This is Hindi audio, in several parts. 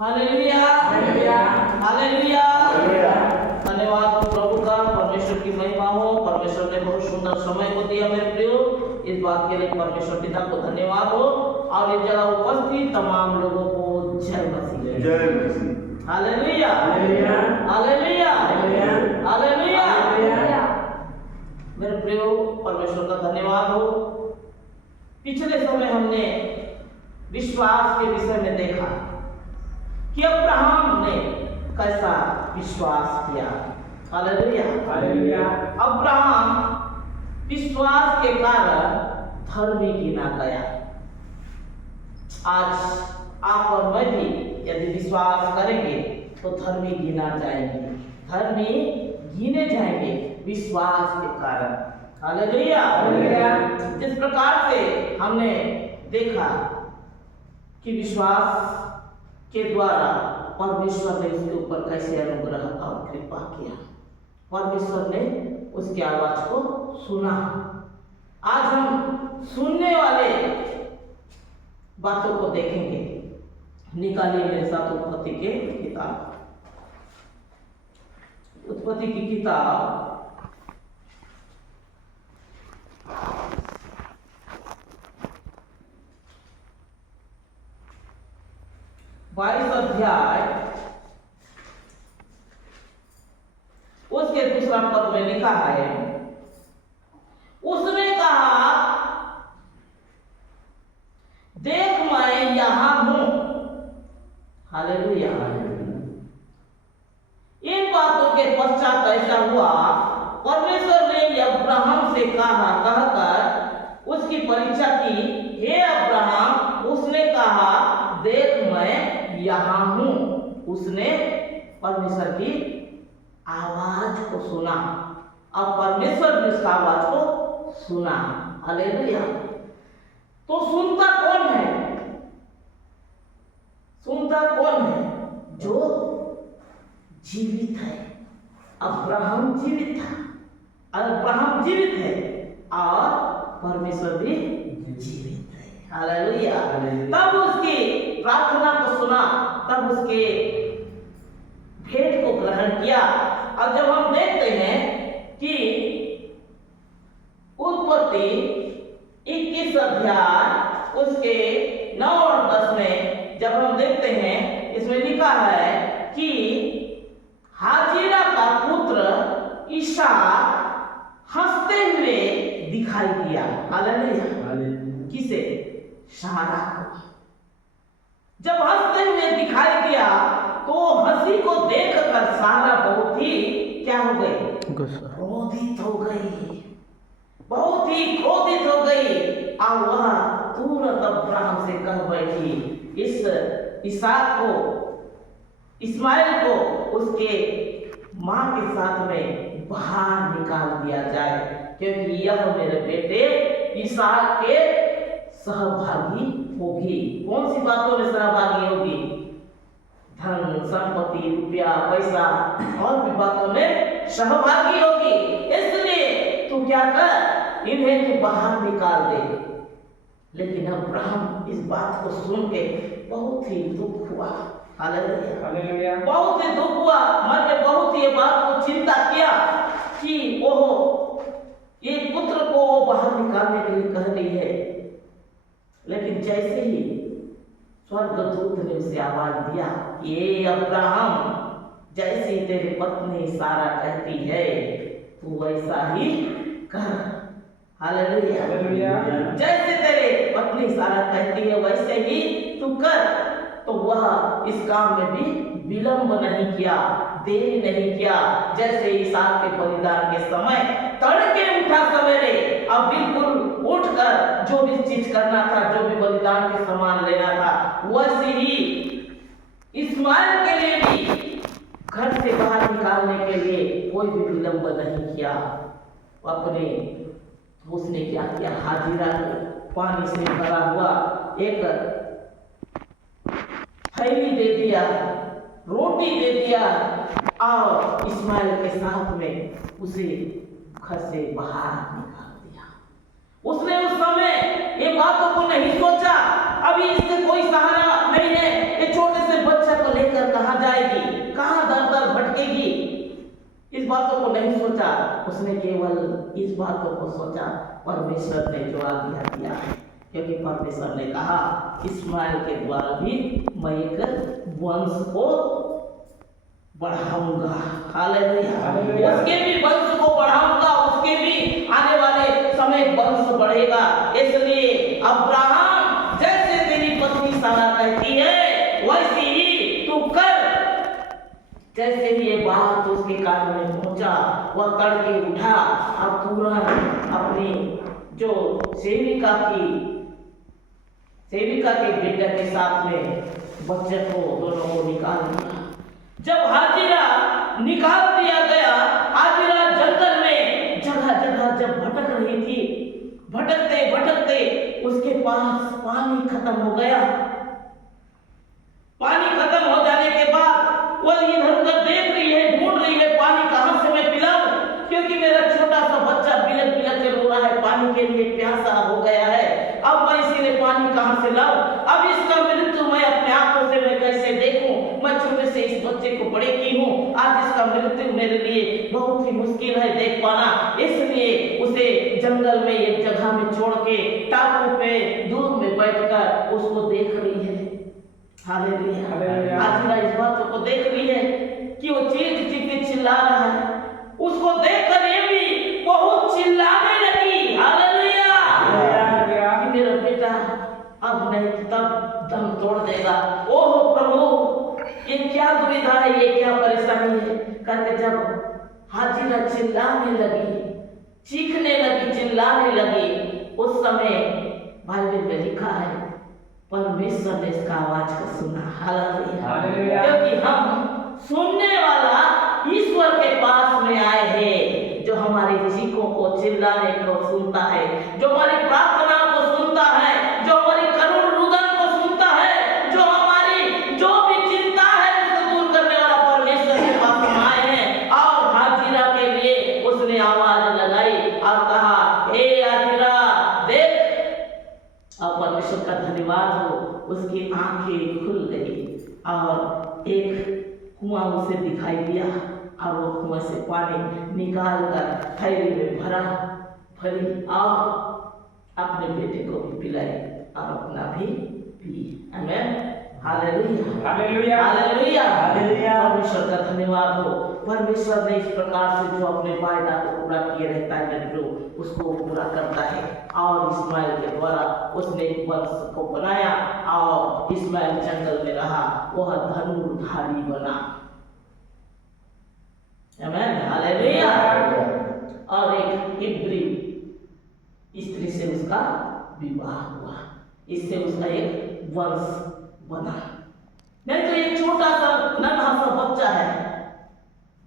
Hallelujah hallelujah. धन्यवाद हो प्रभु का, परमेश्वर की महिमा हो। परमेश्वर ने बहुत सुंदर समय को दिया मेरे प्रियो, इस बात के लिए परमेश्वर पिता को धन्यवाद हो। और इस जगह उपस्थित तमाम लोगों को जय मसीह, जय मसीह। Hallelujah hallelujah hallelujah hallelujah. Hallelujah. मेरे प्रियो, परमेश्वर का धन्यवाद हो। पिछले समय हमने विश्वास के विषय में देखा कि अब्राहम ने कैसा विश्वास किया। Hallelujah hallelujah. अब्राहम विश्वास के कारण धर्मी गिना गया। आज आप और मैं भी यदि विश्वास करेंगे तो धर्मी गिना जाएंगे, धर्मी गिने जाएंगे विश्वास के कारण। Hallelujah hallelujah. इस प्रकार से हमने देखा कि विश्वास के द्वारा परमेश्वर ने उसके ऊपर कैसे अनुग्रह और कृपा किया। परमेश्वर ने उसकी आवाज को सुना। आज हम सुनने वाले बातों को देखेंगे। निकालिए मेरे साथ उत्पत्ति के किताब, उत्पत्ति की किताब 22 अध्याय उसके दूसरा पद में लिखा है, उसने कहा देख मैं यहां हूं। हालेलुया। इन बातों के पश्चात ऐसा हुआ, परमेश्वर ने अब्राहम से कहा कहकर उसकी परीक्षा की, हे अब्राहम। उसने कहा देख मैं यहां हूं। उसने परमेश्वर की आवाज को सुना और परमेश्वर ने उसका आवाज को सुना। हालेलुया। तो सुनता कौन है? सुनता कौन है? जो जीवित है। अब्राहम जीवित था, अब्राहम जीवित है और परमेश्वर भी जीवित है। हालेलुया। तब उसकी प्रार्थना को सुना, तब उसके भेंट को ग्रहण किया। अब जब हम देखते हैं कि उत्पत्ति 21 अध्याय उसके 9 और 10 में जब हम देखते हैं, इसमें लिखा है कि हाजिरा का पुत्र ईसाक हंसते हुए दिखाई दिया। हालेलुया। किसे? सारा को। जब हंसते हुए दिखाई दिया तो हंसी को देखकर सारा बहुत ही क्या हो गई? क्रोधित हो गई, बहुत ही क्रोधित हो गई। और वह तुरंत अब्राहम से कह बैठी, इस इसहाक को, इस्माइल को उसके मां के साथ में बाहर निकाल दिया जाए, क्योंकि यह मेरे बेटे इसहाक के सहभागी होगी। कौन सी बातों में सहभागी होगी? धन संपत्ति, रुपया पैसा और भी बातों में सहभागी होगी। इसलिए तू क्या कर, इन्हें तू बाहर निकाल दे। लेकिन अब्राहम इस बात को सुन के बहुत ही दुख हुआ। हालेलुया। बहुत ही दुख हुआ। मन ने बहुत ही बात को चिंता किया कि ओह, ये पुत्र को वो बाहर निकालने के लिए कह रही है। लेकिन जैसे ही स्वर्गदूत ने उसे आवाज दिया, ये अब्राहम, जैसी तेरी पत्नी सारा कहती है तू वैसा ही कर। हालेलुया। जैसे तेरे पत्नी सारा कहती है वैसे ही तू कर। तो वह इस काम में भी विलंब नहीं किया, देरी नहीं किया। जैसे इसहाक के बलिदान के समय तड़के उठा सवेरे, अब बिल्कुल उठकर जो भी चीज करना था, जो भी बलिदान के सामान लेना था, वैसे ही इस्माइल के लिए भी घर से बाहर निकालने के लिए कोई भी विलंब नहीं किया। अपने उसने क्या किया, हाजिरा को पानी से भरा हुआ एक थैली दे दिया, रोटी दे दिया और इस्माइल के साथ में उसे घर से बाहर निकाल दिया। उसने उस समय ये बातों को नहीं सोचा, अभी इससे कोई सहारा नहीं है, ये छोटे से बच्चे को कहाँ जाएगी, कहाँ दर दर भटकेगी, इस बातों को नहीं सोचा। उसने केवल इस बातों को सोचा, परमेश्वर ने जो आज्ञा दिया है, क्योंकि परमेश्वर ने कहा इस्माइल के द्वारा भी मैं एक वंश को बढ़ाऊंगा। हालेलुया। उसके भी वंश को बढ़ाऊंगा, उसके भी आने वाले समय वंश बढ़ेगा। इसलिए अब्राहम, जैसे तेरी पत्नी सारा कहती है वैसे ही तू कर। जैसे ही ये बात उसके कान में पहुंचा, वह तड़के उठा और तुरंत अपनी जो सेविका के बेटे के साथ में बच्चे को दोनों को निकाल दिया। जब हाजिरा निकाल दिया गया, हाजिरा जंगल में जगह जगह जब भटक रही थी, भटकते भटकते उसके पास पानी खत्म हो गया। पानी खत्म हो जाने के बाद वह इधर उधर देख रही है, ढूंढ रही है पानी कहां से मैं पिलाऊं, क्योंकि मेरा छोटा सा बच्चा बिलक बिलक के रो रहा है, पानी के लिए प्यासा हो गया है। अब मैं इसीलिए पानी कहां से लाऊं? अब इसका मृत्यु मैं अपने आंखों से मैं कैसे देखूं? मैं छोटे से इस बच्चे को बड़े की हूं, आज इसका मृत्यु मेरे लिए बहुत ही मुश्किल है देख पाना। इसलिए उसे जंगल में एक जगह में छोड़ के टापू पे दूर में बैठकर उसको देख रही है। हालेलुया। हाजिरा इस बातों को देख रही है कि वो चीख चीख के चिल्ला रहा है। उसको देखकर ये भी बहुत चिल्लाने लगी। हालेलुया। कि मेरा बेटा अब नहीं तब दम तोड़ देगा। ओह प्रभु, ये क्या दुविधा है, ये क्या परेशानी है? कहते जब हाजिरा चिल्लाने लगी, चीखने लगी, चिल्लाने लगी, उस समय बाइबल में लिखा है परमेश्वर ने इसका आवाज को सुना। हालेलुया। क्योंकि हम सुनने वाला ईश्वर के पास में आए हैं, जो हमारी चीखों को, चिल्लाने को सुनता है, जो हमारी प्रार्थना को सुनता है, जो हमारी करुण रुदन को सुनता है, जो हमारी जो भी चिंता है उसको दूर करने वाला परमेश्वर के पास में आए हैं। और हाजिरा के लिए उसने आवाज लगाई और कहा, हे हाजिरा देख। और परमेश्वर का धन्यवाद हो, उसकी आंखें खुल गई और एक कुआं उसे दिखाई दिया और वो कुआं से पानी निकाल कर थैली में भरी और अपने बेटे को भी पिलाई और अपना भी पी। आमीन। हालेलुया। हालेलुया। हालेलुया। हालेलुया। परमेश्वर का धन्यवाद हो। परमेश्वर ने इस प्रकार से जो अपने वायदा को पूरा किए रहता है, उसको पूरा करता है। और इस्माइल के द्वारा उसने एक वंश को बनाया और इस्माइल जंगल में रहा, वह धनुर्धारी बना। आमीन। हालेलुया। और एक इब्री स्त्री से उसका विवाह हुआ, इससे उसका एक वंश बना। नहीं तो एक छोटा सा नन्हा सा बच्चा है,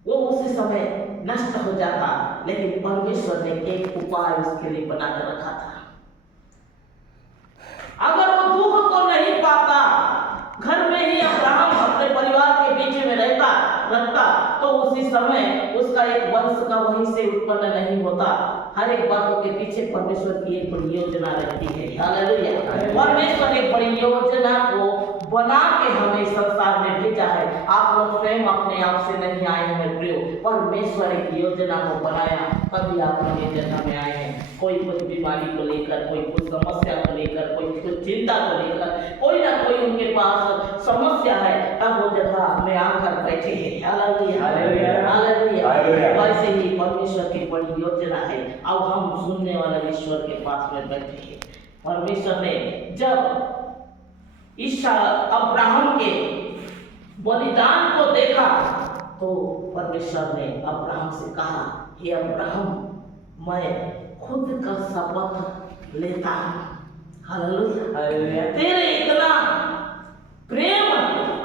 वो उसी समय नष्ट हो जाता, लेकिन परमेश्वर ने एक उपाय उसके लिए बनाकर रखा था। अगर वो दुख को नहीं पाता, घर में ही अब्राहम अपने परिवार के बीच में रखता, तो उसी समय उसका एक वंश का वहीं से उत्पन्न नहीं होता। हर एक बातों के पीछे परमेश्वर की एक बड़ी योजना रहती है। हालेलुया। परमेश्वर ने बड़ी योजना को बना के हमें संसार में भेजा है। आप लोग स्वयं अपने आप से नहीं आए हैं प्रियो, परमेश्वर एक योजना को बनाया, तभी आप लोग ये जगह में आए हैं। कोई कुछ बीमारी को लेकर, कोई कुछ समस्या को लेकर, कोई कुछ चिंता को लेकर, कोई ना कोई उनके पास समस्या है, तब वो जगह में आकर बैठे हैं। हालेलुया। हालेलुया। वैसे ही परमेश्वर की बड़ी योजना है। अब हम सुनने वाले ईश्वर के पास में बैठे हैं। परमेश्वर ने जब अब्राहम के बलिदान को देखा, तो परमेश्वर ने अब्राहम से कहा, हे अब्राहम, मैं खुद का शपथ लेता हूं। हालेलुया। तेरे इतना प्रेम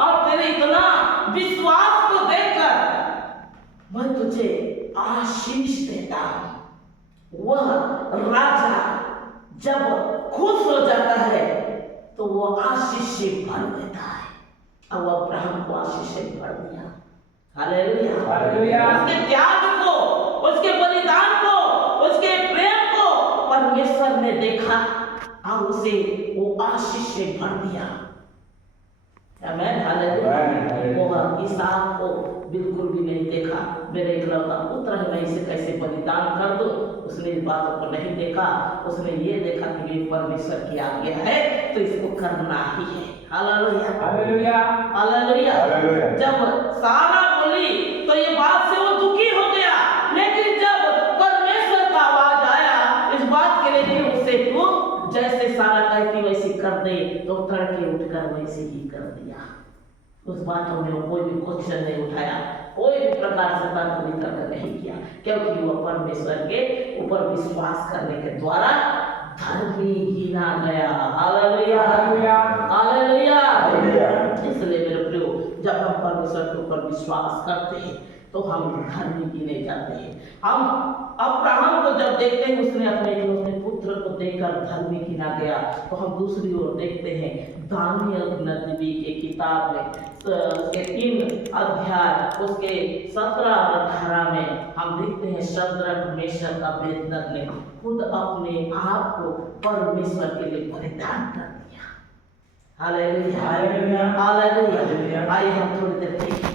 और तेरे इतना विश्वास को देखकर मैं तुझे आशीष देता हूं। वह राजा जब खुश हो जाता है तो वो आशीष से भर देता है, और अब्राहम को आशीष से भर दिया। हालेलुया। हालेलुया। उसके त्याग को, उसके बलिदान को, उसके प्रेम को परमेश्वर ने देखा और उसे वो आशीष से भर दिया। आमीन। हालेलुया। वो इसहाक को बिल्कुल भी नहीं देखा, मेरा इकलौता पुत्र है, मैं इसे कैसे बलिदान कर दूं। उसने इस बातों को नहीं देखा, उसने ये देखा कि ये परमेश्वर की आज्ञा है तो इसको करना ही है। Hallelujah hallelujah hallelujah. हालेलुया। जब सारा बोली तो ये बात से वो दुखी हो गया, लेकिन जब परमेश्वर का आवाज आया इस बात के लिए कि उसे तू जैसे सारा कहती वैसे कर दे, तो तड़के उठकर वैसे ही कर दिया। उस बातों में वो कोई भी क्वेश्चन नहीं उठाया, कोई भी प्रकार से तर्क वितर्क नहीं किया, क्योंकि वह परमेश्वर के ऊपर विश्वास करने के द्वारा धर्मी गिना गया। Hallelujah hallelujah hallelujah. हालेलुया। इसलिए मेरे प्रियो, जब हम परमेश्वर के ऊपर विश्वास करते हैं तो हम धर्मी गिने जाते हैं। हम अब्राहम को जब देखते हैं उसने अपने इकलौते पुत्र को देकर धर्मी गिना गया, तो हम दूसरी ओर देखते हैं दानियल नबी के किताब में उसके 3 अध्याय उसके 17 और 18 में हम देखते हैं शद्रक मेशक अबेदनगो ने खुद अपने आप को परमेश्वर के लिए बलिदान कर दिया। Hallelujah hallelujah hallelujah. हालेलुया। आइए हम थोड़ी देर देखें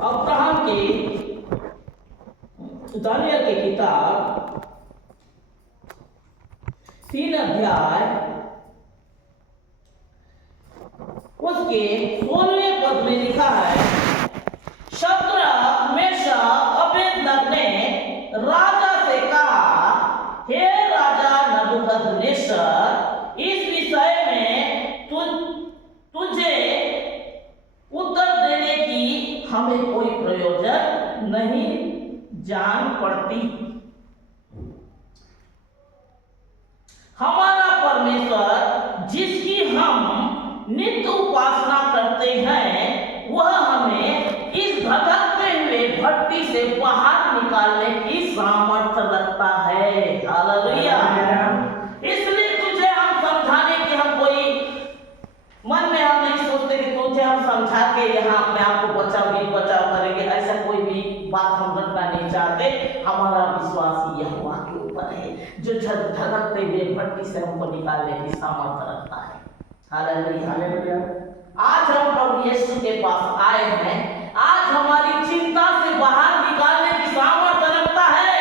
अब्राहम की दानियल की किताब 3 अध्याय उसके 16वें पद में लिखा है, शद्रक मेशक अबेदनगो ने राजा से कहा, हे राजा नबूकदनेस्सर, इस विषय में तुझे उत्तर देने की हमें कोई प्रयोजन नहीं जान पड़ती। हमारा परमेश्वर जिसकी हम नित्य उपासना करते हैं, वह हमें इस भटकते हुए भट्टी से बाहर निकालने की सामर्थ्य रखता है। हालेलुया। इसलिए तुझे हम समझाने की हम कोई मन में हम नहीं सोचते कि तुझे हम समझा के यहाँ अपने आप को बचाव करेंगे, ऐसा कोई भी बात हम रखना नहीं चाहते। हमारा विश्वास यहोवा के ऊपर है, जो धड़कते हुए भट्टी से हमको निकालने की सामर्थ्य रखता है। Hallelujah hallelujah. आज हम प्रभु यीशु के पास आए हैं, आज हमारी चिंता से बाहर निकालने की सामर्थ्य रखता है,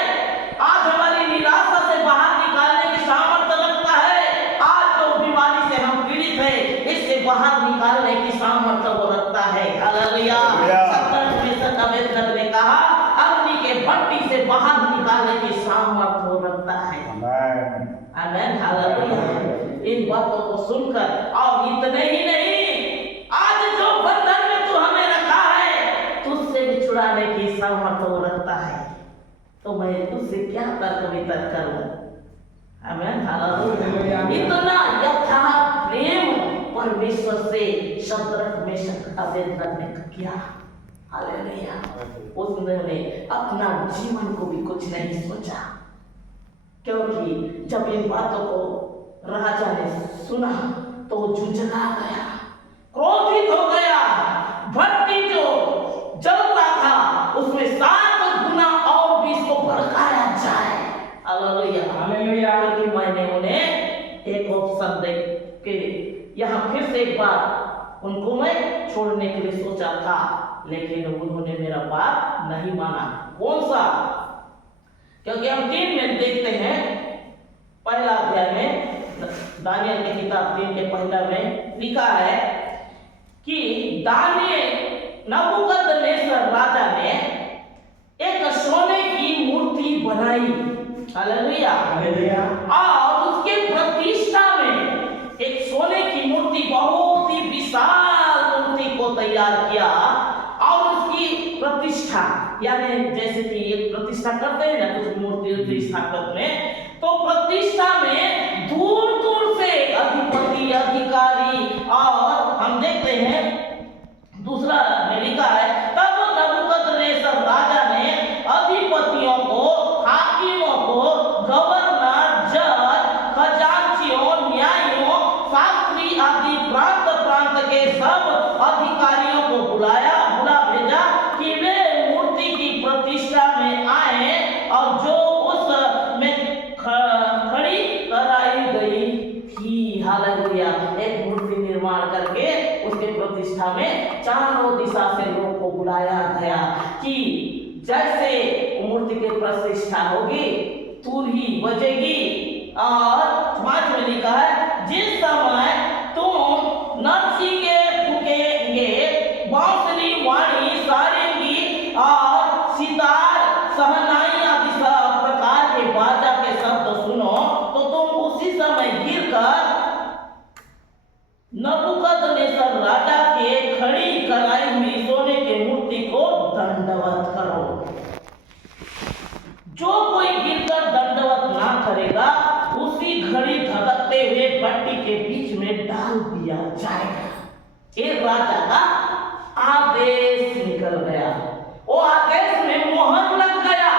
आज हमारी निराशा से बाहर निकालने की सामर्थ्य रखता है, आज जो बीमारी से हम पीड़ित हैं इससे बाहर निकालने की सामर्थ्य वो रखता है। हालेलुया। शद्रक मेशक अबेदनगो ने कहा, अग्नि के भट्टी से बाहर निकालने की सामर्थ्य वो रखता है। आमीन हालेलुया। इन बातों को सुनकर और इतने ही नहीं, आज जो बंधन में तू हमें रखा है तुझसे भी छुड़ाने की सामर्थ्य वो रखता है, तो मैं तुझसे क्या तर्क वितर्क करूं। आमीन हालेलुया। इतना यथार्थ प्रेम परमेश्वर से शद्रक मेशक अबेदनगो ने किया। हालेलुया। उसने अपना जीवन को भी कुछ नहीं सोचा, क्योंकि जब इन बातों को राजा ने सुना तो झुंझला गया, क्रोधित हो गया। भट्टी जो जलता था उसमें 7 गुना और भी इसको भड़काया जाए। Hallelujah hallelujah. क्योंकि मैंने उन्हें एक ऑप्शन दे के यहाँ फिर से एक बार उनको मैं छोड़ने के लिए सोचा था, लेकिन उन्होंने मेरा बात नहीं माना। कौन सा? क्योंकि हम 3 में देखते हैं, पहला अध्याय में दानियल की किताब 3 के पहला में लिखा है कि दानियल नबूकदनेस्सर राजा ने एक सोने की मूर्ति बनाई। Hallelujah hallelujah. और उसके प्रतिष्ठा में एक सोने की मूर्ति, बहुत ही विशाल मूर्ति को तैयार किया, और उसकी प्रतिष्ठा यानी जैसे कि एक प्रतिष्ठा करते हैं ना कुछ मूर्ति स्थापक में, तो प्रतिष्ठा में दूर दूर से अधिपति अधिकारी, और हम देखते हैं दूसरा में लिखा है, तब नबूकदनेस्सर राजा ने अधिपतियों को, हाकिमों को, गवर्नर, जज, खजांचियों, न्यायियों, शास्त्री आदि प्रांत प्रांत के सब अधिकारियों को बुला भेजा कि वे मूर्ति की प्रतिष्ठा में आए, और जो उस में खड़ी कराई गई थी। हालेलुया। एक मूर्ति निर्माण करके उसके प्रतिष्ठा प्रतिष्ठा में चारों दिशा से लोग को बुलाया गया कि जैसे मूर्ति की प्रतिष्ठा होगी तुरही बजेगी। और 5 में लिखा है जिस समय तुम नरसी के फूकेंगे, बांसुरी वाणी सारेंगी और सितार सहनाई आदि सब प्रकार के बाजा के शब्द सुनो तो तुम उसी समय गिरकर नबूकदनेस्सर राजा के खड़ी कराई हुई सोने की मूर्ति को दंडवत करो। जो कोई गिरकर दंडवत ना करेगा उसी घड़ी धधकते हुए भट्टी के बीच में डाल दिया जाएगा। एक राजा का आदेश निकल गया, वो आदेश में मोहर लग गया।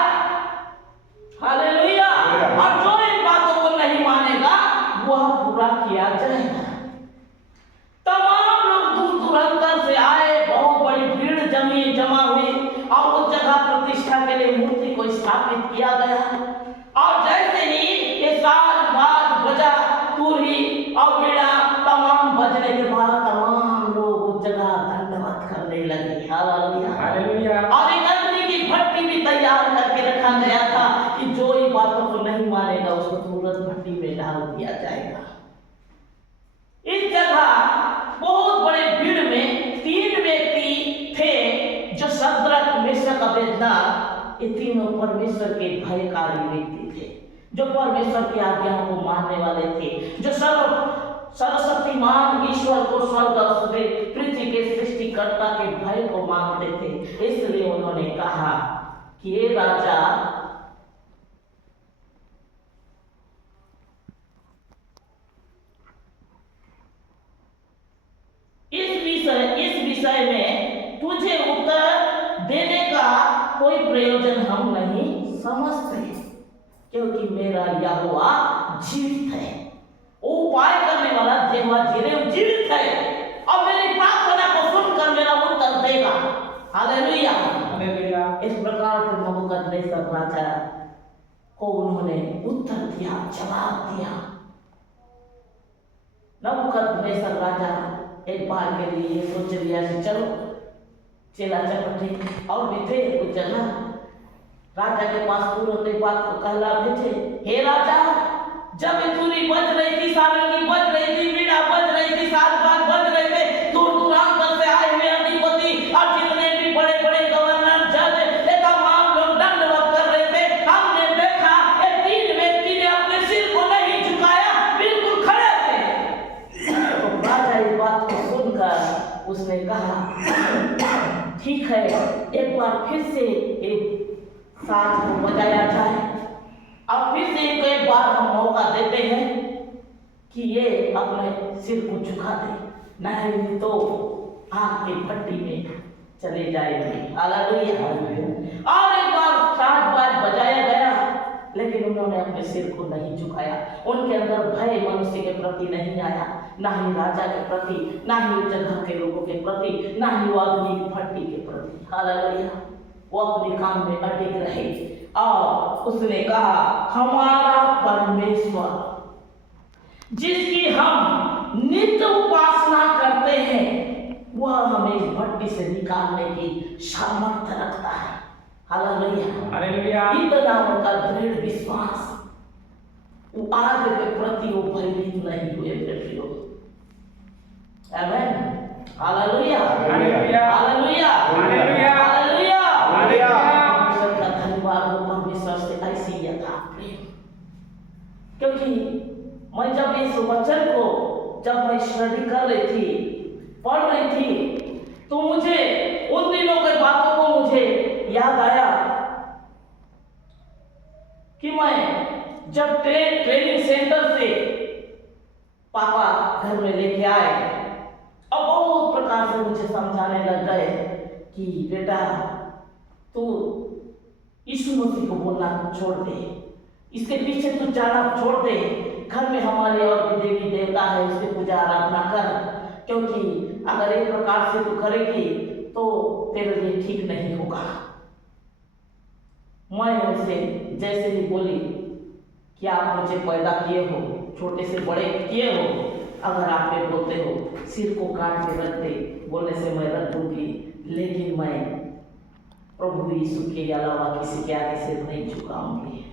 हालेलुया। और जो इन बातों को नहीं मानेगा वह पूरा किया जाएगा। तमाम लोग दूर दूरांतर से आए, बहुत बड़ी भीड़ जमा हुई और उस जगह प्रतिष्ठा के लिए मूर्ति को स्थापित किया गया। और जैसे ही ये साज बाज बजा, तुरही और बीड़ा तमाम बजने के बाद तमाम लोग उस जगह दंडवत करने लगे। हालेलुया। और एक अग्नि की भट्टी भी तैयार करके रखा गया था कि जो इन बातों को नहीं मानेगा उसको तुरंत भट्टी में डाल दिया जाएगा। इस जगह बहुत बड़े भीड़ में 3 व्यक्ति थे जो शद्रक, मेशक, अबेदनगो, ये तीनों परमेश्वर के भयकारी व्यक्ति थे, जो परमेश्वर की आज्ञाओं को मानने वाले थे, जो सर्वशक्तिमान ईश्वर को, स्वर्ग और पृथ्वी के सृष्टिकर्ता के भय को मानते थे। इसलिए उन्होंने कहा कि ये राजा इस विषय में तुझे उत्तर देने का कोई प्रयोजन हम नहीं समझते, क्योंकि मेरा यहोवा जीवित है, वो उपाय करने वाला यहोवा जीवित है और मेरी प्रार्थना को सुनकर मेरा उत्तर देगा। हालेलुया। इस प्रकार से नबूकदनेस्सर राजा को उन्होंने उत्तर दिया, जवाब दिया। नबूकदनेस्सर राजा एक बार के लिए सोच लिया कि चलो चेला चपटे और भी थे उस जगह। राजा के पास तुरंत एक बात को कहला भेजे, हे राजा, जब तुरी बज रही थी, सारंगी बज रही थी, बीड़ा बज रही थी, साज बाज बज रहे थे, दूर दूरांतर से आए हुए अधिपति और जितने भी बड़े बड़े गवर्नर, जज, तमाम लोग दंडवत कर रहे थे। हमने देखा ये 3 व्यक्ति ने अपने सिर को नहीं झुकाया, बिल्कुल खड़े थे। तो राजा इस बात को सुनकर उसने कहा ठीक है, एक बार फिर से एक साज को बजाया जाए और फिर से एक बार हम मौका देते हैं कि ये अपने सिर को झुका दे, नहीं तो आग की भट्टी में चले जाएंगे। हालेलुया। और एक बार साज बाज बजाया गया, लेकिन उन्होंने अपने सिर को नहीं झुकाया। उनके अंदर भय मनुष्य के प्रति नहीं आया, ना ही राजा के प्रति, ना ही जगह के लोगों के प्रति, ना ही वो अग्नि की भट्टी के प्रति। हालेलुया। वो अपने काम में अटक रहे और उसने कहा हमारा परमेश्वर जिसकी हम नित्य उपासना करते हैं वह हमें इस भट्टी से निकालने की सामर्थ्य रखता है। हालेलुया। इतना उनका दृढ़ विश्वास, वो आग के प्रति वो भयभीत नहीं हुए बेटियों। आमीन। हालेलुया। हालेलुया। हालेलुया। हालेलुया। परमेश्वर का धन्यवाद हो, परमेश्वर से ऐसी यथा प्रेम। क्योंकि मैं जब इस वचन को जब मैं स्टडी कर रही थी, पढ़ रही थी, तो मुझे उन दिनों के बातों को मुझे याद आया कि मैं जब ट्रेनिंग सेंटर से पापा घर में लेके आए और बहुत प्रकार से मुझे समझाने लग गए कि बेटा तू यीशु मसीह को बोलना छोड़ दे, इसके पीछे तू जाना छोड़ दे, घर में हमारे और भी देवी देवता है, उसकी पूजा आराधना कर, क्योंकि अगर एक प्रकार से तू करेगी तो तेरे लिए ठीक नहीं होगा। मैं उनसे जैसे ही बोली कि आप मुझे पैदा किए हो, छोटे से बड़े किए हो, अगर आप पे बोलते हो सिर को काट के रख दे, बोलने से मैं रख दूंगी, लेकिन मैं प्रभु यीशु के अलावा किसी के आगे सिर नहीं झुकाऊंगी।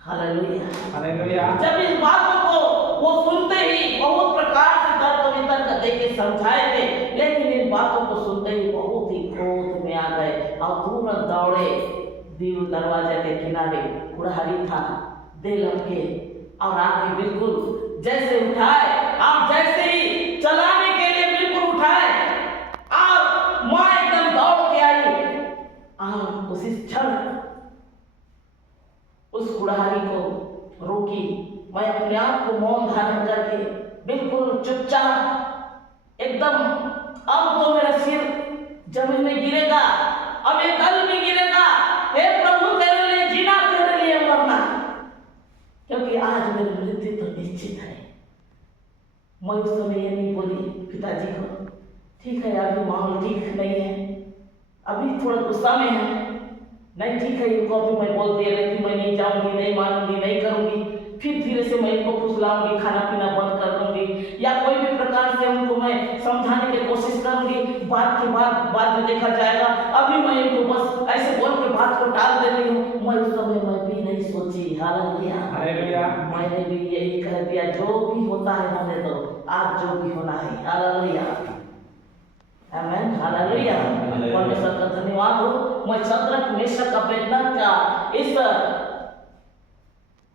Hallelujah, hallelujah. जब इस बातों को वो सुनते ही बहुत प्रकार से तर्क वितर्क दे के समझाए थे, लेकिन इन बातों को सुनते ही बहुत ही क्रोध में आ गए और तुरंत दौड़े दीव दरवाजे के किनारे कुड़ारी था दे लपके और आके बिल्कुल जैसे उठाए और जैसे ही चलाने के लिए बिल्कुल उठाए और माँ एकदम दौड़ के आई और उसी क्षण उस कुड़ारी को रोकी। मैं अपने आप को मौन धारण करके बिल्कुल चुपचाप एकदम, अब तो मेरा सिर जमीन में गिरेगा, अब ये तल में गिरेगा, हे प्रभु तेरे लिए जीना, तेरे लिए मरना, क्योंकि आज मेरी मृत्यु तो निश्चित है। मैं उस समय ये नहीं बोली पिताजी को, ठीक है अभी माहौल ठीक नहीं है, अभी थोड़ा गुस्सा में है, नहीं ठीक है इनको अभी मैं बोल दिया, लेकिन मैं नहीं जाऊंगी, नहीं मानूंगी, नहीं करूंगी, फिर धीरे से मैं इनको फुसलाऊंगी, खाना पीना बंद कर दूंगी या कोई भी प्रकार से उनको मैं समझाने की कोशिश करूंगी, बाद में देखा जाएगा, अभी मैं इनको बस ऐसे बोल के बात को टाल देती हूँ। मैं उस समय मैं भी नहीं सोची। Hallelujah, hallelujah. मैंने भी यही कह दिया, जो भी होता है होने दो, आज जो भी होना है। हालेलुया, आमीन, हालेलुया, परमेश्वर का धन्यवाद हो। मैं शद्रक मेशक अबेदनगो का इस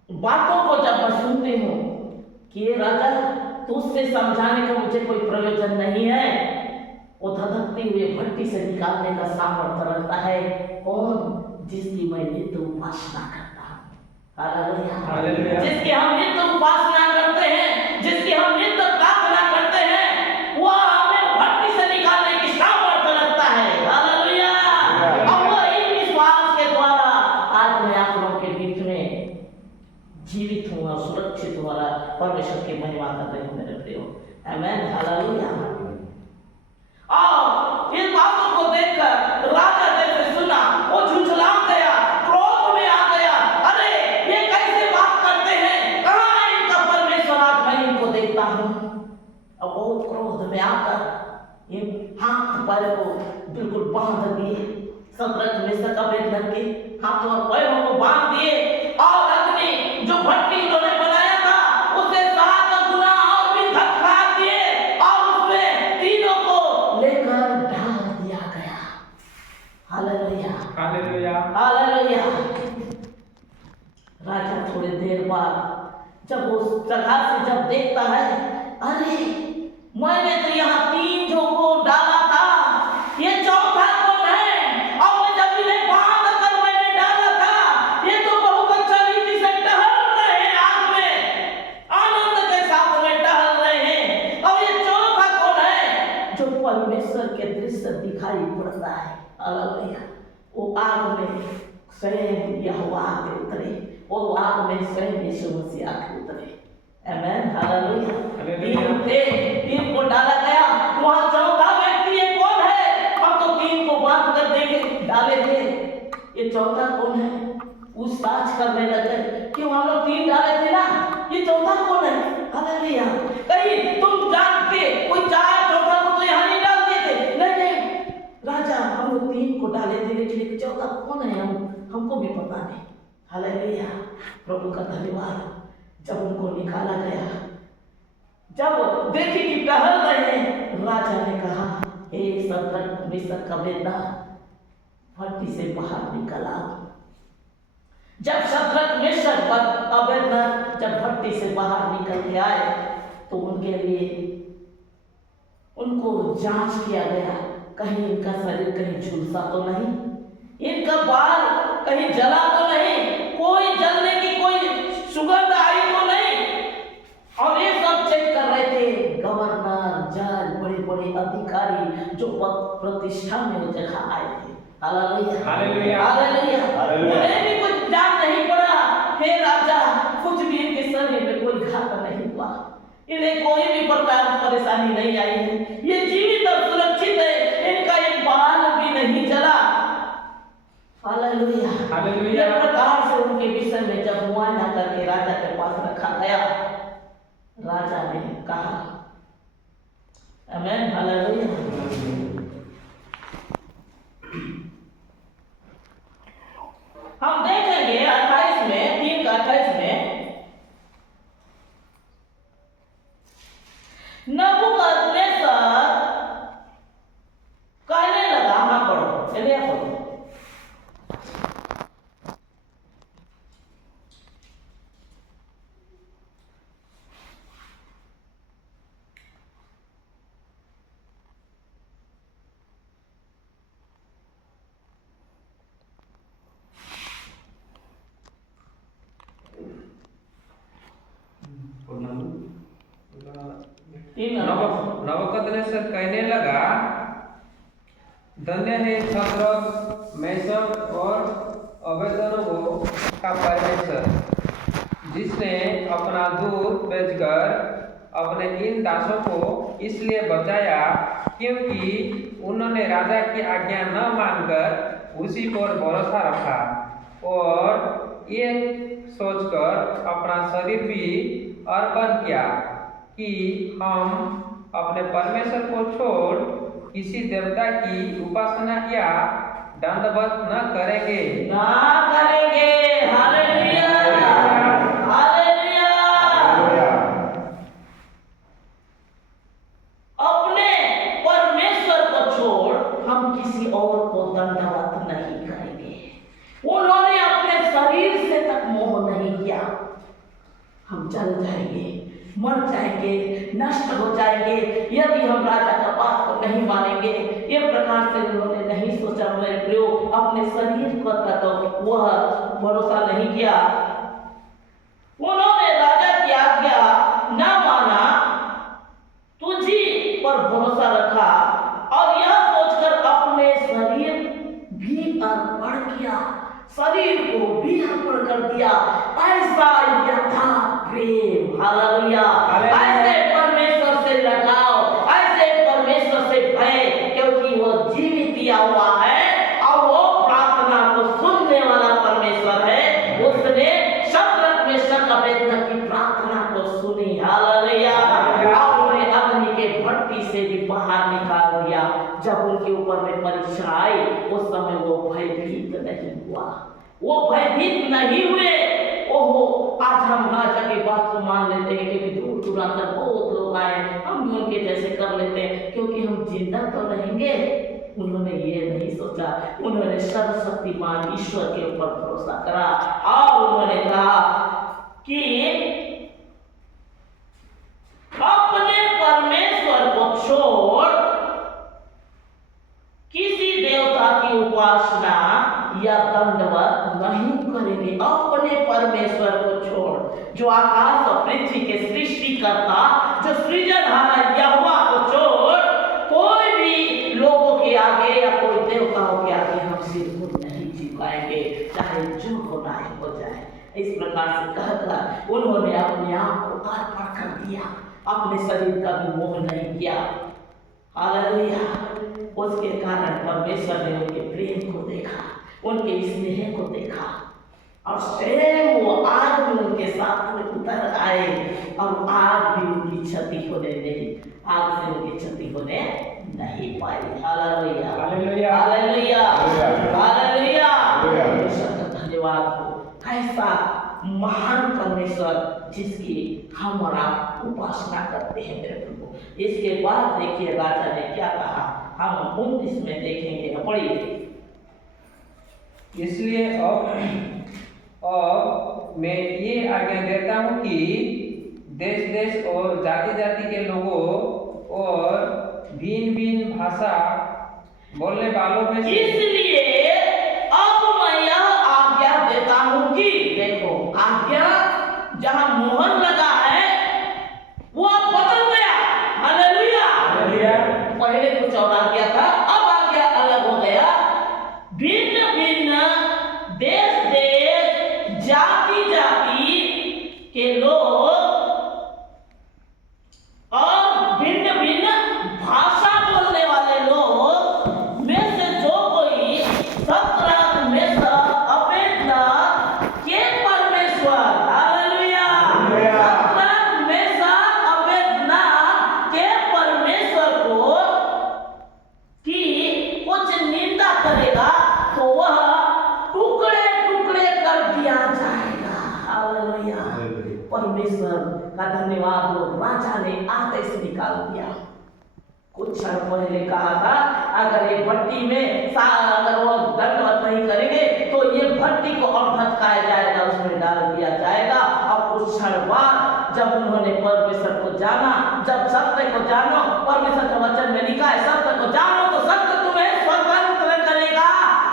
बातों को जब मैं सुनती हूँ कि ये राजा तुझसे समझाने का मुझे कोई प्रयोजन नहीं है, वो धधकती हुए भट्टी से निकालने का सामर्थ्य रखता है कौन? जिसकी मैं नित्य उपासना करता हूँ। हालेलुया, जिसकी हम नित्य उपासना करते हैं, जिसकी हम नित्य प्रार्थना करते हैं, वह हमें भट्टी से निकालने की सामर्थ्य रखता है। हालेलुया, अब वही विश्वास के द्वारा आज मैं आप लोगों के बीच में जीवित हूँ और सुरक्षित हूँ और परमेश्वर की महिमा कर रहे हूँ मेरे प्रियो। आमीन, हालेलुया। और इन बातों को देखकर राजा जैसे सुना वो झुंझला गया, क्रोध में आ गया, अरे ये कैसे बात करते हैं, कहाँ है इनका परमेश्वर, आज मैं इनको देखता हूँ। और बहुत क्रोध में आकर ये हाथ पैर को बिल्कुल बांध दिए, शद्रक मेशक अबेदनगो के हाथों और पैरों को बांध दिए और अपनी जो भट्टी उन्होंने बनाया था उसे 7 गुना और भी धक्का दिए और उसमें तीनों को लेकर डाल दिया गया। Hallelujah, hallelujah, hallelujah. राजा थोड़ी देर बाद जब उस जगह से जब देखता है, अरे मैंने तो यहाँ 3 को डाला था, ये चौथा कौन है? और मैं जब इन्हें बांध कर मैंने डाला था, ये तो बहुत अच्छा रीति से टहल रहे हैं, आग में आनंद के साथ में टहल रहे हैं, और ये चौथा कौन है? जो परमेश्वर के दृश्य दिखाई पड़ता है। हालेलुया, वो आग में स्वयं यहोवा आके उतरे, वो आग में स्वयं यीशु मसीह आके उतरे। आमीन, हालेलुया। 3 को डाला गया, वहां चौथा व्यक्ति ये कौन है? हम तो 3 को बांध कर देके डाले थे, ये चौथा कौन है? पूछताछ करने लगे, क्यों हम लोग 3 डाले थे ना, ये चौथा कौन है? हालेलुया, कहीं तुम जान के कोई 4 चौथा को तो यहाँ नहीं डाल दिए थे? नहीं राजा, हम लोग 3 को डाले थे, लेकिन चौथा कौन है हमको भी पता नहीं। हालेलुया, प्रभु का धन्यवाद। जब उनको निकाला गया, जब देखे कि टहल रहे हैं, राजा ने कहा, हे शद्रक मेशक अबेदनगो भट्टी से बाहर निकल आओ। जब शद्रक मेशक अबेदनगो जब भट्टी से बाहर निकल के आए तो उनके लिए उनको जांच किया गया, कहीं इनका शरीर कहीं झुलसा तो नहीं, इनका बाल कहीं जला तो नहीं, कोई जलने की कोई सुगंध आई तो नहीं, और ये सब चेक कर रहे थे। गवर्नर, जज, बड़े बड़े अधिकारी जो प्रतिष्ठा में वो जगह आए थे। Hallelujah, hallelujah, hallelujah. उन्हें भी कुछ जान नहीं पड़ा, हे राजा कुछ भी इनके शरीर में कोई घात नहीं हुआ, इन्हें कोई भी प्रकार की परेशानी नहीं आई है, ये जीवित और सुरक्षित है, इनका एक बाल भी नहीं जला। Hallelujah, hallelujah. इस प्रकार से उनके विषय में जब मुआयना करके राजा के पास रखा गया, राजा ने कहा, आमेन, हालेलुया। हम देखेंगे 28 में, 3 का 28 में, नबूकदनेस्सर कहने लगा, हाँ पढ़ो, चलिए पढ़ो। नबूकदनेस्सर कहने लगा, धन्य है शद्रक, मेशक और अबेदनगो का परमेश्वर, जिसने अपना दूध भेजकर अपने इन दासों को इसलिए बचाया क्योंकि उन्होंने राजा की आज्ञा न मानकर उसी पर भरोसा रखा और ये सोचकर अपना शरीर भी अर्पण किया कि हम अपने परमेश्वर को छोड़ किसी देवता की उपासना या दंडवत न करेंगे। Hallelujah, hallelujah. अपने परमेश्वर को छोड़ हम किसी और को दंडवत नहीं करेंगे। उन्होंने अपने शरीर से तक मोह नहीं किया। हम जल जाएंगे, मर जाएंगे, नष्ट हो जाएंगे यदि हम राजा का बात को नहीं मानेंगे। ये प्रकार से उन्होंने नहीं सोचा, मेरे प्रियो, अपने शरीर को तक वह भरोसा नहीं किया। उन्होंने राजा की आज्ञा न माना, तुझी पर भरोसा रखा और यह सोचकर अपने शरीर भी अर्पण किया, शरीर को भी अर्पण कर दिया। ऐसा यथा प्रेम, हालेलुया। ऐसे परमेश्वर से लगाओ, ऐसे परमेश्वर से भय, क्योंकि वो जीवित दिया हुआ है और वो प्रार्थना को सुनने वाला परमेश्वर है। उसने शद्रक, मेशक, अबेदनगो की प्रार्थना को सुनी, हालेलुया। और उन्हें अग्नि के भट्टी से भी बाहर निकाल दिया। जब उनके ऊपर में परीक्षा आई, उस समय वो भयभीत नहीं हुआ, वो भयभीत नहीं हुए। ओहो, आज हम राजा की बात को मान लेते हैं क्योंकि दूर दूर आकर बहुत लोग आए, हम भी उनके जैसे कर लेते हैं क्योंकि हम जिंदा तो रहेंगे। उन्होंने ये नहीं सोचा, उन्होंने सर्वशक्तिमान ईश्वर के ऊपर भरोसा करा और उन्होंने कहा कि अपने परमेश्वर को छोड़ किसी देवता की उपासना या दंडवत नहीं करेंगे। अपने परमेश्वर को छोड़, जो आकाश और पृथ्वी के सृष्टि करता, जो सृजनहारा यहोवा को छोड़, कोई भी लोगों के आगे या कोई देवताओं के आगे हम सिर नहीं झुकाएंगे, चाहे जो होना है हो जाए। इस प्रकार से कहकर उन्होंने अपने आप को अर्पण कर दिया, अपने शरीर का भी मोह नहीं किया, हालेलुया। उसके कारण परमेश्वर ने उनके प्रेम को देखा, उनके स्नेह को देखा और स्वयं वो आग में उनके साथ में उतर आए और आग भी उनकी क्षति होने नहीं, आग से उनकी क्षति होने नहीं पाई। Hallelujah, hallelujah, hallelujah, hallelujah. परमेश्वर का धन्यवाद हो, कैसा महान परमेश्वर जिसकी हम और आप उपासना करते हैं मेरे प्रभु। इसके बाद देखिए राजा ने क्या कहा, हम 29 में देखेंगे, पढ़िए। इसलिए अब मैं ये आज्ञा देता हूँ कि देश देश और जाति जाति के लोगों और भिन्न भिन्न भाषा बोलने वालों में से, इसलिए अब मैं यह आज्ञा देता हूँ कि, देखो आज्ञा जहाँ मोहर लगा है वो अब बदल गया, हालेलुया। पहले कुछ और आज्ञा था, अब आज्ञा अलग हो गया। भिन्न भिन्न देश देश जाति जाति के लोग और भिन्न भिन्न भाषा बोलने वाले लोग में से जो कोई सब परमेश्वर का धन्यवाद हो, राजा ने आदेश निकाल दिया। कुछ क्षण पहले कहा था अगर ये भट्टी में अगर वो दंडवत नहीं करेंगे तो ये भट्टी को और धक्काया जाएगा, उसमें डाल दिया जाएगा। अब कुछ क्षण बाद जब उन्होंने परमेश्वर को जाना, जब सत्य को जानो, परमेश्वर के वचन में लिखा है सत्य को जानो तो सत्य तुम्हें स्वतंत्र करेगा।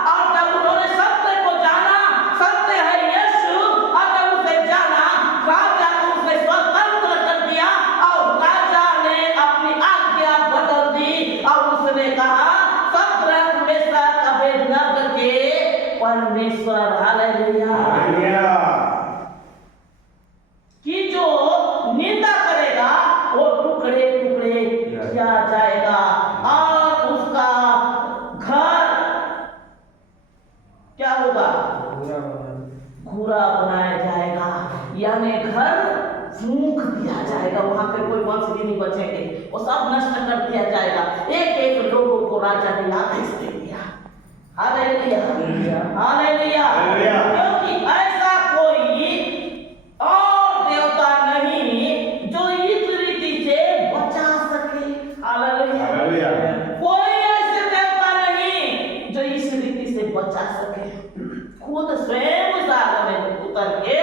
और जब उन्होंने सत्य को जाना, सत्य है यीशु, और जब उसे जाना, राजा को उसने स्वतंत्र कर दिया और राजा ने अपनी आज्ञा बदल दी और उसने कहा शद्रक मेशक अबेदनगो के परमेश्वर हालेलुया कि जो निंदा करेगा वो टुकड़े टुकड़े किया जाएगा और उसका घर क्या होगा? घूरा बनाया जाएगा, यानी घर फूंक दिया जाएगा। वहां पे कोई वंश भी नहीं बचेंगे, वो सब नष्ट कर दिया जाएगा। एक एक लोगों को राजा ने आदेश दे दिया। हालेलुया हालेलुया, क्योंकि ऐसा कोई और देवता नहीं जो इस रीति से बचा सके। हालेलुया, कोई ऐसे देवता नहीं जो इस रीति से बचा सके। खुद स्वयं उस आग में उतर के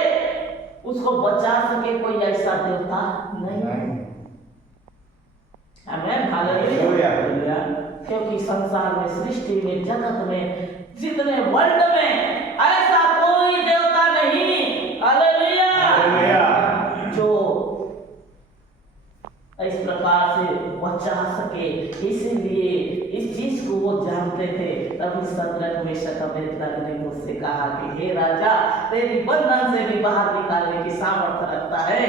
उसको बचा सके कोई ऐसा देवता नहीं। आमीन हालेलुया, क्योंकि संसार में, सृष्टि में, जगत में, जितने वर्ल्ड में ऐसा कोई देवता नहीं हालेलुया जो इस प्रकार से बचा सके। इसीलिए इस चीज को वो जानते थे। तभी शद्रक मेशक अबेदनगो ने मुझसे कहा कि हे राजा, तेरी बंधन से भी बाहर निकालने की सामर्थ्य रखता है।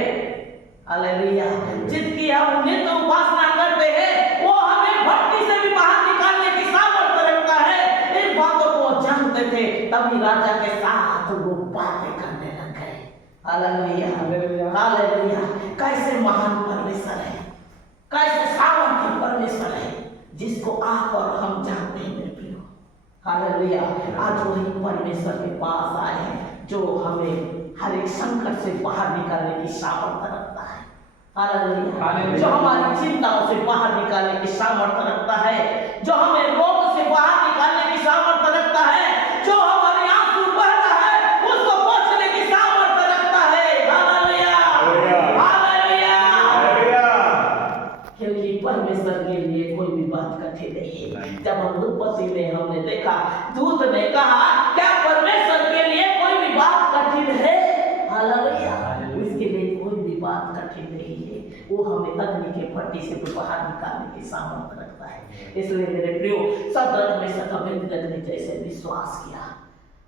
हालेलुया, जिसकी हम नित्य उपासना करते हैं वो हमें भक्ति से भी बाहर निकालने की सामर्थ्य रखता है। इन बातों को जानते थे, तभी राजा के साथ वो बातें करने लग गए। हालेलुया हालेलुया, कैसे महान परमेश्वर है, कैसे सामर्थ्य परमेश्वर है जिसको आप और हम जानते हैं मेरे प्रियो। हालेलुया, आज वही परमेश्वर के पास आए हैं जो हमें हर एक संकट से बाहर निकालने की सामर्थ्य रखता है। हालेलुया, जो हमारी चिंताओं से बाहर निकालने की सामर्थ्य रखता है, जो हमें रोग से बाहर निकालने की सामर्थ्य रखता है, जो हमारे आंसू बह रहा है उसको पोंछने की सामर्थ्य रखता है। हालेलुया हालेलुया, क्योंकि परमेश्वर के लिए कोई भी बात कठिन नहीं है। जब हम उत्पत्ति में हमने देखा, दूत ने कहा क्या परमेश्वर के लिए कोई भी बात कठिन है? हालेलुया, उसके लिए कोई भी बात कठिन नहीं है। वो हमें अग्नि के भट्टी से भी बाहर निकालने की सामर्थ्य रखता है। इसलिए मेरे प्रियो, शद्रक मेशक अबेदनगो ने जैसे विश्वास किया,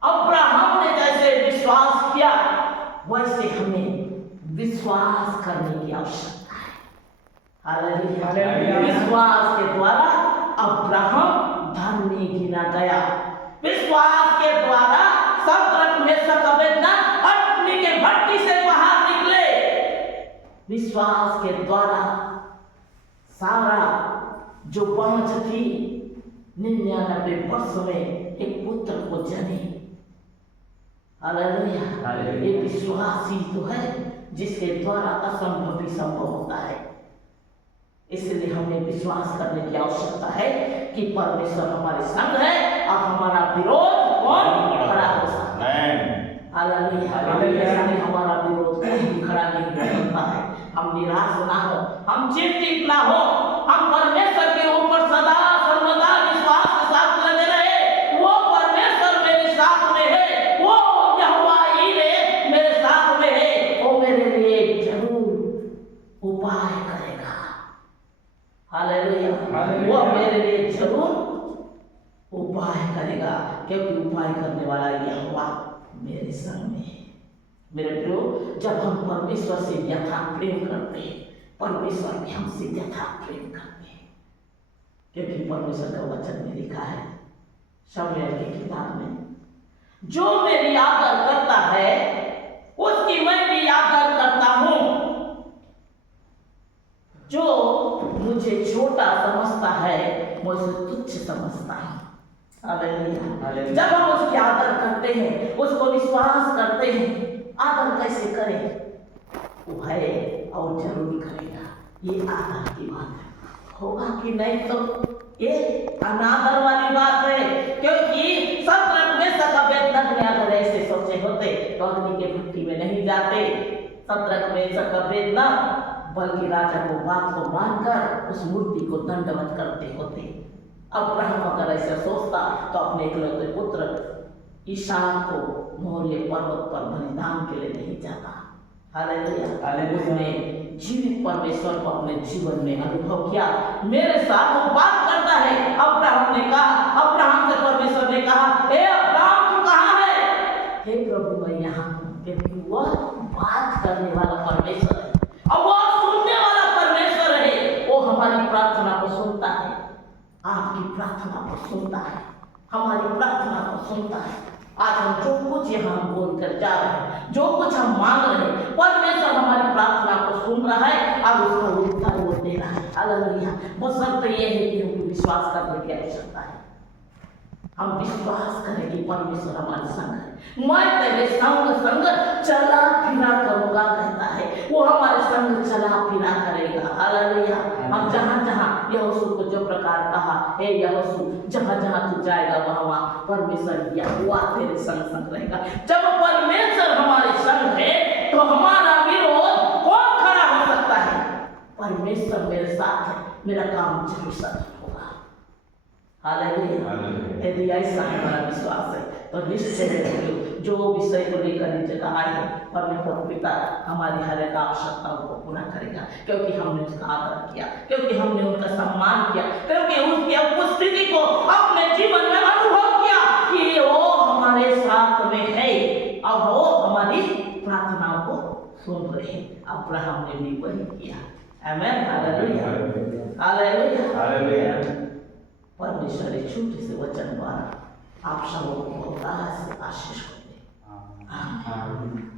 अब्राहम ने जैसे विश्वास किया, वैसे हमें विश्वास करने की आवश्यकता है। हालेलुया, विश्वास के द्वारा अब्राहम धर्मी गिना गया। विश्वास के द्वारा शद्रक मेशक अबेदनगो अग्नि के भट्टी से बाहर निकले। विश्वास के द्वारा सारा जो बांझ थी 99 वर्ष में एक पुत्र को जनी। हालेलुया, ये विश्वास ही तो है जिसके द्वारा असंभव भी संभव होता है। इसलिए हमें विश्वास करने की आवश्यकता है कि परमेश्वर हमारे संग है और हमारा विरोध कौन खड़ा हो सकता है। हालेलुया, हमारा विरोध कोई खड़ा नहीं हो सकता है। हम निराश ना हो, हम चिंतित ना हो, हम परमेश्वर के ऊपर सदा सर्वदा विश्वास के साथ लगे रहे। वो परमेश्वर मेरे साथ में है, वो यहोवा यीरे मेरे साथ में है, वो मेरे लिए जरूर उपाय करेगा। हालेलुया, वो मेरे लिए जरूर उपाय करेगा, क्योंकि उपाय करने वाला यहोवा मेरे संग में है। मेरे प्रियो, जब हम परमेश्वर से यथा प्रेम करते हैं, परमेश्वर भी हमसे यथा प्रेम करते हैं, क्योंकि परमेश्वर का वचन में लिखा है शमूएल की किताब में, जो मेरी आदर करता है उसकी मैं भी आदर करता हूं, जो मुझे छोटा समझता है मैं उसे तुच्छ समझता हूं। हालेलुया, जब हम उसकी आदर करते हैं, उसको विश्वास करते हैं, आदर कैसे करें? वो है और जरूर करेगा। ये आदर की बात है। होगा कि नहीं तो ये अनादर वाली बात है, क्योंकि शतरंग में सकबेदनग ने अगर ऐसे सोचे होते तो अग्नि के भट्टी में नहीं जाते। शतरंग में सकबेदनग बल्कि राजा को बात को मानकर उस मूर्ति को दंडवत करते होते। अब्राहम अगर ऐसा सोचता तो अपने इकलौते पुत्र ईशान को मोरिया पर्वत पर बलिदान के लिए नहीं जाता। हालेलुया। उसने जीवित परमेश्वर को अपने जीवन में अनुभव किया। मेरे साथ वो बात करता है। अब्राहम ने कहा, अब्राहम से परमेश्वर ने कहा, हे अब्राहम तू कहाँ है? हे प्रभु मैं यहाँ हूँ। क्योंकि वह बात करने वाला परमेश्वर है और वह सुनने वाला परमेश्वर है। वो हमारी प्रार्थना को सुनता है, आपकी प्रार्थना को सुनता है, हमारी प्रार्थना को सुनता है। आज हम जो कुछ यहाँ बोल कर जा रहे हैं, जो कुछ हम मांग रहे हैं, परमेश्वर हमारी प्रार्थना को सुन रहा है और उसका उत्तर वो दे रहा है। हालेलुया। बशर्ते ये है कि हमको विश्वास करने की आवश्यकता है। हम विश्वास करें कि परमेश्वर हमारे संग है। मैं तेरे संग संग चला फिरा करूंगा कहता है। वो हमारे संग चला फिरा करेगा। हालेलुया। हम जहाँ जहाँ यहोशू को जो प्रकार कहा, हे यहोशू जहाँ जहाँ तू जाएगा वहाँ परमेश्वर यहोवा तेरे संग संग रहेगा। जब परमेश्वर हमारे संग है तो हमारा विरोध कौन खड़ा हो सकता है? परमेश्वर मेरे साथ है, मेरा काम जरूर सफल होगा। हालेलुया। यदि ऐसा हमारा विश्वास है तो निश्चय है जो विषय को लेकर नीचे कहा है परमेश्वर पिता हमारी हर एक आवश्यकताओं को पूरा करेगा, क्योंकि हमने उसका आदर किया, क्योंकि हमने उनका सम्मान किया, क्योंकि उसकी उपस्थिति को अपने जीवन में अनुभव किया कि वो हमारे साथ में है और वो हमारी प्रार्थनाओं को सुन रहे हैं। अब्राहम ने भी वही किया। आमीन। हालेलुया। हालेलुया। हालेलुया। परमेश्वर एक छोटे से वचन द्वारा आप सबों को बहुत आशीष को दे। आमीन।